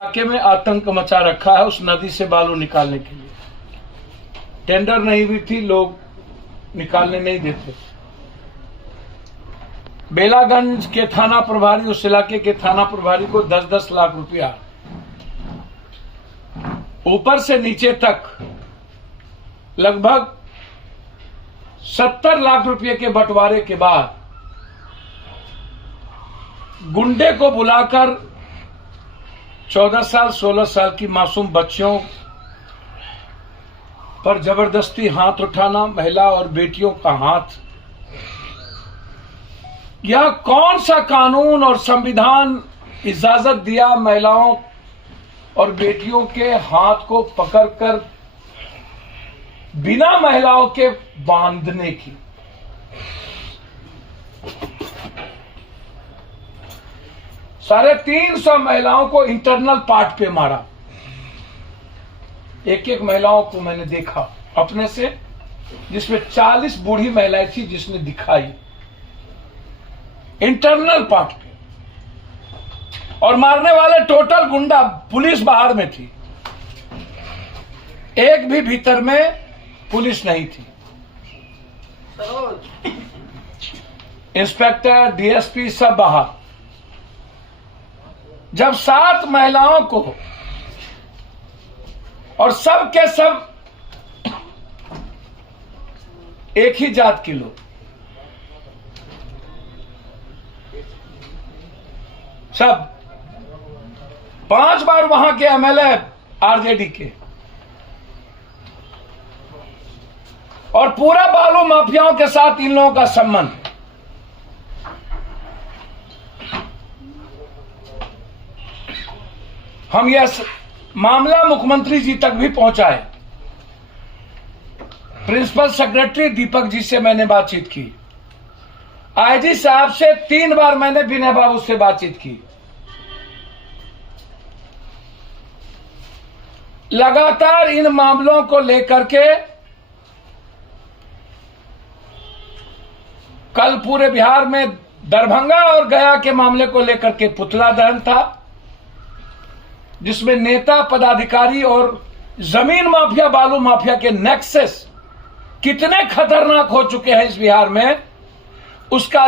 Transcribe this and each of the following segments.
इलाके में आतंक मचा रखा है उस नदी से बालू निकालने के लिए। टेंडर नहीं हुई थी, लोग निकालने नहीं देते। बेलागंज के थाना प्रभारी, उस इलाके के थाना प्रभारी को 10-10 लाख रुपया ऊपर से नीचे तक लगभग 70 लाख रुपए के बंटवारे के बाद गुंडे को बुलाकर 14 साल 16 साल की मासूम बच्चियों पर जबरदस्ती हाथ उठाना, महिला और बेटियों का हाथ, यह कौन सा कानून और संविधान इजाजत दिया महिलाओं और बेटियों के हाथ को पकड़कर बिना महिलाओं के बांधने की? 350 महिलाओं को इंटरनल पार्ट पे मारा। एक महिलाओं को मैंने देखा अपने से, जिसमें 40 बूढ़ी महिलाएं थी, जिसने दिखाई इंटरनल पार्ट पे। और मारने वाले टोटल गुंडा, पुलिस बाहर में थी, एक भी भीतर में पुलिस नहीं थी। इंस्पेक्टर, डीएसपी सब बाहर। जब 7 महिलाओं को, और सब के सब एक ही जात के लोग, सब 5 बार वहां के एमएलए आरजेडी के, और पूरा बालू माफियाओं के साथ इन लोगों का संबंध। हम यह मामला मुख्यमंत्री जी तक भी पहुंचाए। प्रिंसिपल सेक्रेटरी दीपक जी से मैंने बातचीत की, आईजी साहब से 3 बार मैंने विनय बाबू से बातचीत की। लगातार इन मामलों को लेकर के कल पूरे बिहार में दरभंगा और गया के मामले को लेकर के पुतला दहन था, जिसमें नेता, पदाधिकारी और जमीन माफिया, बालू माफिया के नेक्सस कितने खतरनाक हो चुके हैं इस बिहार में, उसका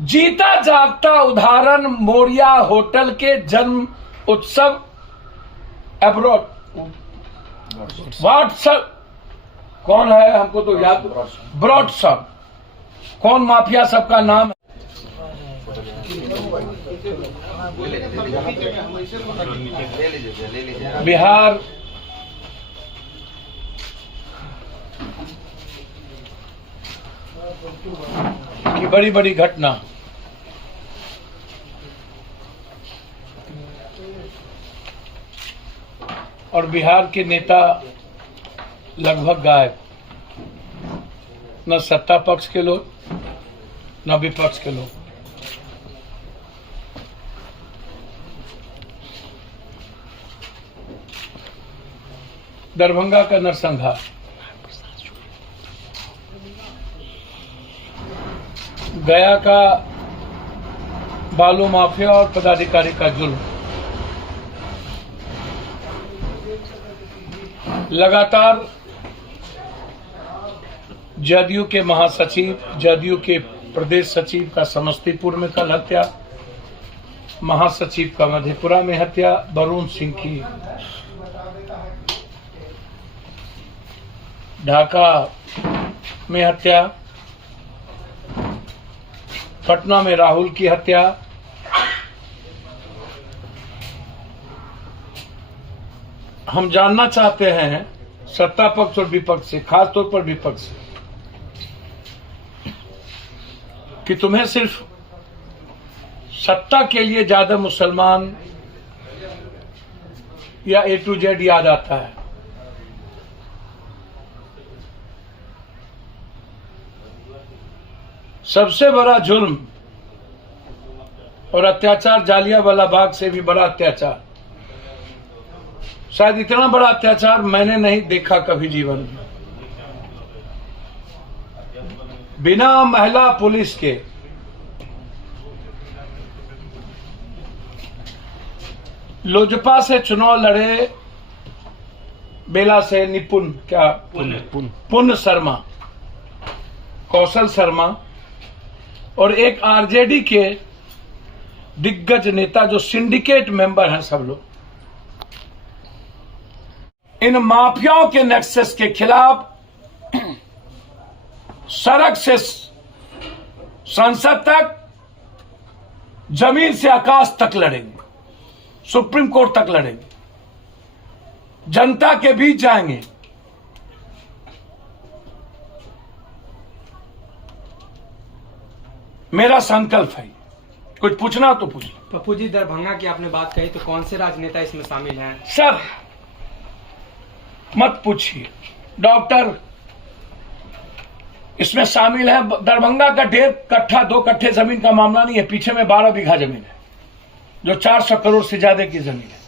जीता जागता उदाहरण मोरिया होटल के जन्म उत्सव व्हाट्सएप, कौन है हमको तो याद, ब्रॉडसम, कौन माफिया सबका नाम है? बिहार की बड़ी बड़ी घटना, और बिहार के नेता लगभग गायब, न सत्ता पक्ष के लोग न विपक्ष के लोग। दरभंगा का नरसंहार, गया का बालू माफिया और पदाधिकारी का जुल्म, लगातार जदयू के महासचिव, जदयू के प्रदेश सचिव का समस्तीपुर में कल हत्या, महासचिव का मधेपुरा में हत्या, वरुण सिंह की ढाका में हत्या, पटना में राहुल की हत्या। हम जानना चाहते हैं सत्ता पक्ष और विपक्ष से, खासतौर पर विपक्ष से, कि तुम्हें सिर्फ सत्ता के लिए ज्यादा मुसलमान या A to Z याद आता है। सबसे बड़ा जुल्म और अत्याचार जालियांवाला बाग से भी बड़ा अत्याचार, शायद इतना बड़ा अत्याचार मैंने नहीं देखा कभी जीवन में। बिना महिला पुलिस के लोजपा से चुनाव लड़े बेला से निपुण क्या पुण्य शर्मा, कौशल शर्मा और एक आरजेडी के दिग्गज नेता जो सिंडिकेट मेंबर हैं सब लोग, इन माफियाओं के नेक्सस के खिलाफ सड़क से संसद तक, जमीन से आकाश तक लड़ेंगे, सुप्रीम कोर्ट तक लड़ेंगे, जनता के बीच जाएंगे। मेरा संकल्प है। कुछ पूछना तो पूछ। पप्पू जी, दरभंगा की आपने बात कही, तो कौन से राजनेता इसमें शामिल हैं? सर मत पूछिए, डॉक्टर इसमें शामिल है। दरभंगा का 1.5 कट्ठा 2 कट्ठे जमीन का मामला नहीं है, पीछे में 12 बीघा जमीन है जो 400 करोड़ से ज्यादा की जमीन है।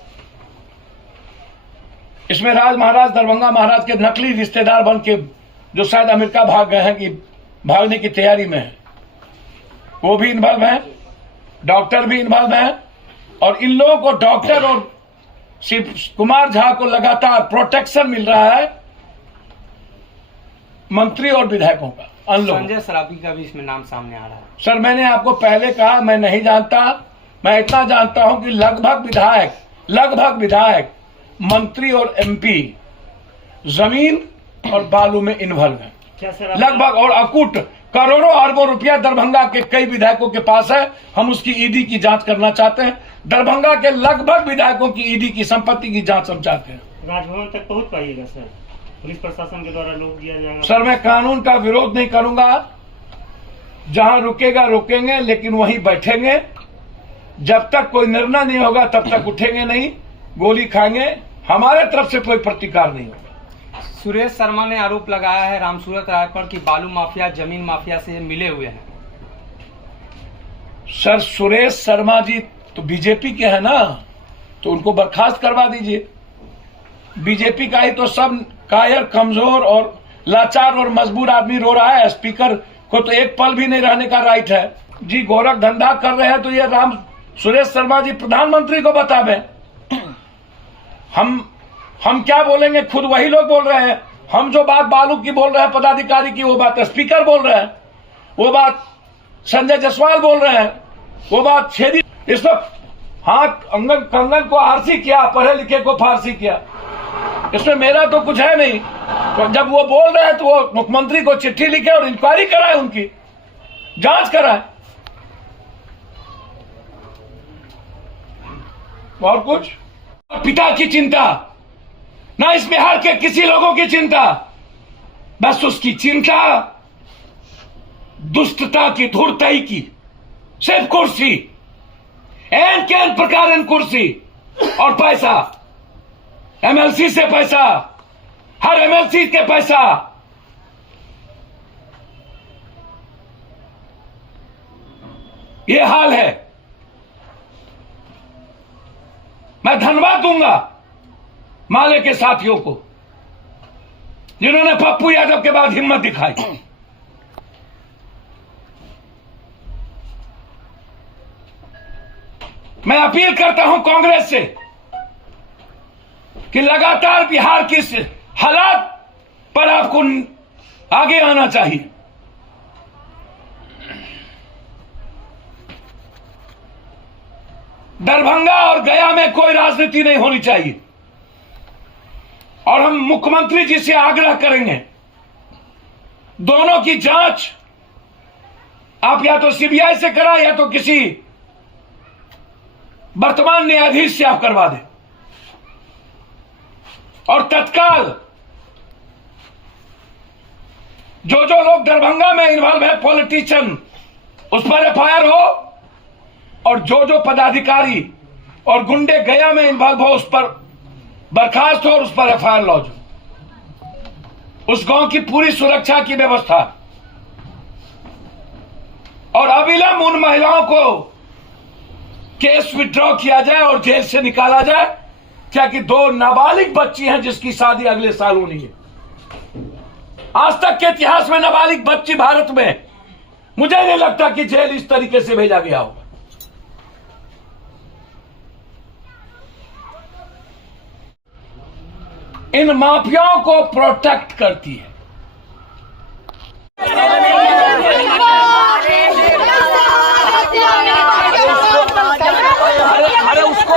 इसमें राज महाराज, दरभंगा महाराज के नकली रिश्तेदार बन के जो शायद अमेरिका भाग गए हैं कि भागने की तैयारी में है, वो भी इन्वॉल्व है, डॉक्टर भी इन्वॉल्व है। और इन लोगों को, डॉक्टर और शिव कुमार झा को लगातार प्रोटेक्शन मिल रहा है मंत्री और विधायकों का। संजय सराबी का भी इसमें नाम सामने आ रहा है। सर मैंने आपको पहले कहा, मैं नहीं जानता, मैं इतना जानता हूं कि लगभग विधायक मंत्री और एमपी जमीन और बालू में इन्वॉल्व है। लगभग, और अकूट करोड़ों अरबों रुपया दरभंगा के कई विधायकों के पास है। हम उसकी ईडी की जांच करना चाहते हैं। दरभंगा के लगभग विधायकों की ईडी की संपत्ति की जांच हम चाहते हैं। राजभवन तक पहुंच पाइएगा सर? पुलिस प्रशासन के द्वारा रोक दिया जाएगा? सर मैं कानून का विरोध नहीं करूंगा, जहां रुकेगा रोकेंगे, लेकिन वहीं बैठेंगे। जब तक कोई निर्णय नहीं होगा तब तक उठेंगे नहीं, गोली खाएंगे। हमारे तरफ से कोई प्रतिकार नहीं होगा। सुरेश शर्मा ने आरोप लगाया है रामसूरत राय पर कि बालू माफिया जमीन माफिया से मिले हुए हैं। सर सुरेश शर्मा जी तो बीजेपी के हैं ना, तो उनको बर्खास्त करवा दीजिए। बीजेपी का ही तो सब कायर, कमजोर और लाचार और मजबूर आदमी रो रहा है। स्पीकर को तो एक पल भी नहीं रहने का राइट है जी। गोरख धंधा कर रहे हैं तो ये सुरेश शर्मा जी प्रधानमंत्री को बतावे। हम क्या बोलेंगे? खुद वही लोग बोल रहे हैं। हम जो बात बालू की बोल रहे हैं, पदाधिकारी की, वो बात स्पीकर बोल रहे हैं, वो बात संजय जायसवाल बोल रहे हैं, वो बात छेदी। इस वक्त हाथ कंगन को आरसी किया, पढ़े लिखे को फारसी किया। इसमें मेरा तो कुछ है नहीं। तो जब वो बोल रहे हैं तो वो मुख्यमंत्री को चिट्ठी लिखे और इंक्वायरी कराए, उनकी जांच कराए। और कुछ पिता की चिंता ना, इस बिहार के किसी लोगों की चिंता, बस उसकी चिंता दुष्टता की, धूर्तई की, सिर्फ कुर्सी, एन कैन प्रकार कुर्सी और पैसा, एमएलसी से पैसा, हर एमएलसी के पैसा। ये हाल है। मैं धन्यवाद दूंगा माले के साथियों को जिन्होंने पप्पू यादव के बाद हिम्मत दिखाई। मैं अपील करता हूं कांग्रेस से कि लगातार बिहार की हालात पर आपको आगे आना चाहिए। दरभंगा और गया में कोई राजनीति नहीं होनी चाहिए। और हम मुख्यमंत्री जी से आग्रह करेंगे, दोनों की जांच आप या तो सीबीआई से कराएं या तो किसी वर्तमान न्यायाधीश से आप करवा दें। और तत्काल जो लोग दरभंगा में इन्वॉल्व है, पॉलिटिशियन, उस पर एफआईआर हो। और जो पदाधिकारी और गुंडे गया में इन्वॉल्व हो, उस पर बर्खास्त हो और उस पर एफआईआर लॉन्च हो। उस गांव की पूरी सुरक्षा की व्यवस्था और अविलंब उन महिलाओं को केस विड्रॉ किया जाए और जेल से निकाला जाए। क्या कि 2 नाबालिग बच्ची हैं जिसकी शादी अगले साल होनी है। आज तक के इतिहास में नाबालिग बच्ची भारत में, मुझे नहीं लगता कि जेल इस तरीके से भेजा गया होगा। इन माफियाओं को प्रोटेक्ट करती है। अरे उसको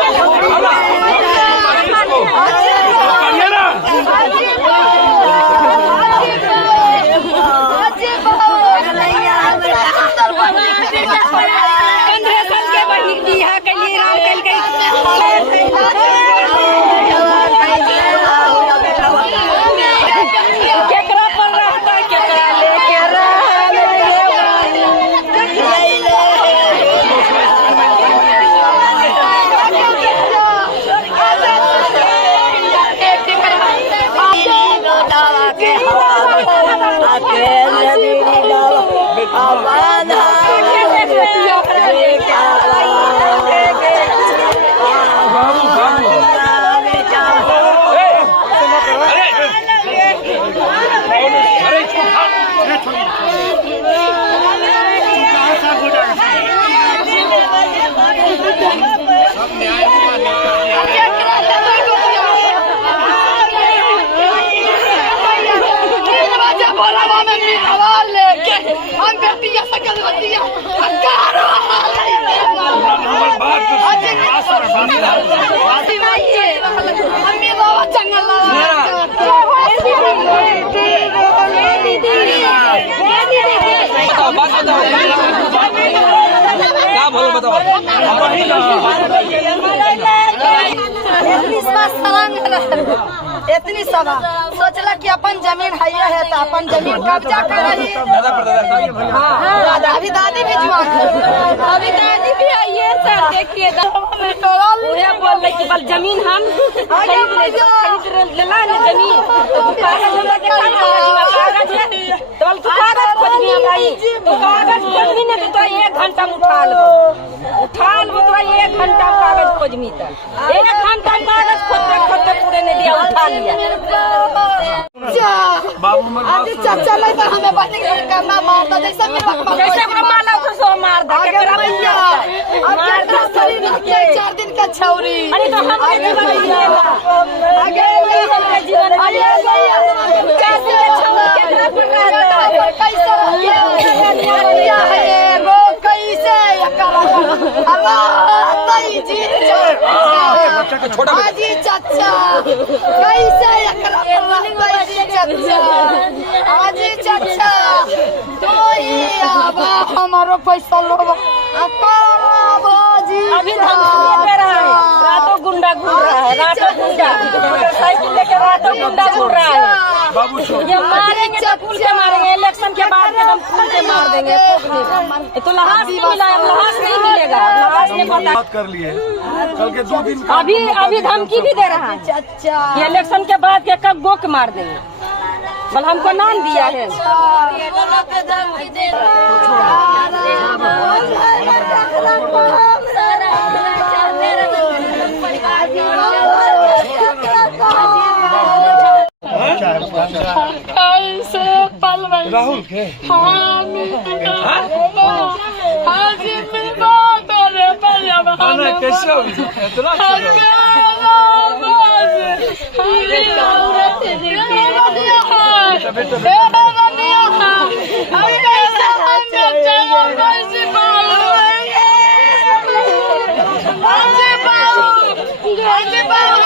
क्या बोलो बताओ। इतनी सभा सोचला कि अपन जमीन है तो अपन जमीन कब्जा कर रही। अभी दादी भी जुआ अभी दादी भी आई है सर। देखिए बोल रही कि बल जमीन हम खरीद लेला ने जमीन तो कागज खोज भी भाई तो कागज खोज भी नहीं तो 1 घंटा में उठा लो तो 1 घंटा कागज खोज मी तो 1 घंटा कागज खोजते पूरे ने दिया उठा लिया। अभी चाचा ले तो हमें बात करना मारता जैसे माला को मार दे मार दे 4 दिन का छौरी। अरे तो हम जीवन कैसे हाजी चाचा कैसे हाजी चाचा तो हमारो पैसा लो अभी धमकी दे रहा है। रातों गुंडा घूम रहा है रातों गुंडा मोटरसाइकिल लेकर रातों गुंडा घूम रहा है। ये मारेंगे तो पुल के मारेंगे इलेक्शन के बाद एकदम पुल के मार देंगे। तो लहास नहीं मिला लहास नहीं मिलेगा लहास ने बात कर लिए कल के 2 दिन अभी धमकी भी दे रहा है चाचा ये इलेक्शन के बाद के कब गोक मार देंगे। बल हमको नाम दिया है राहुल के कैसे इतना Haji Babu!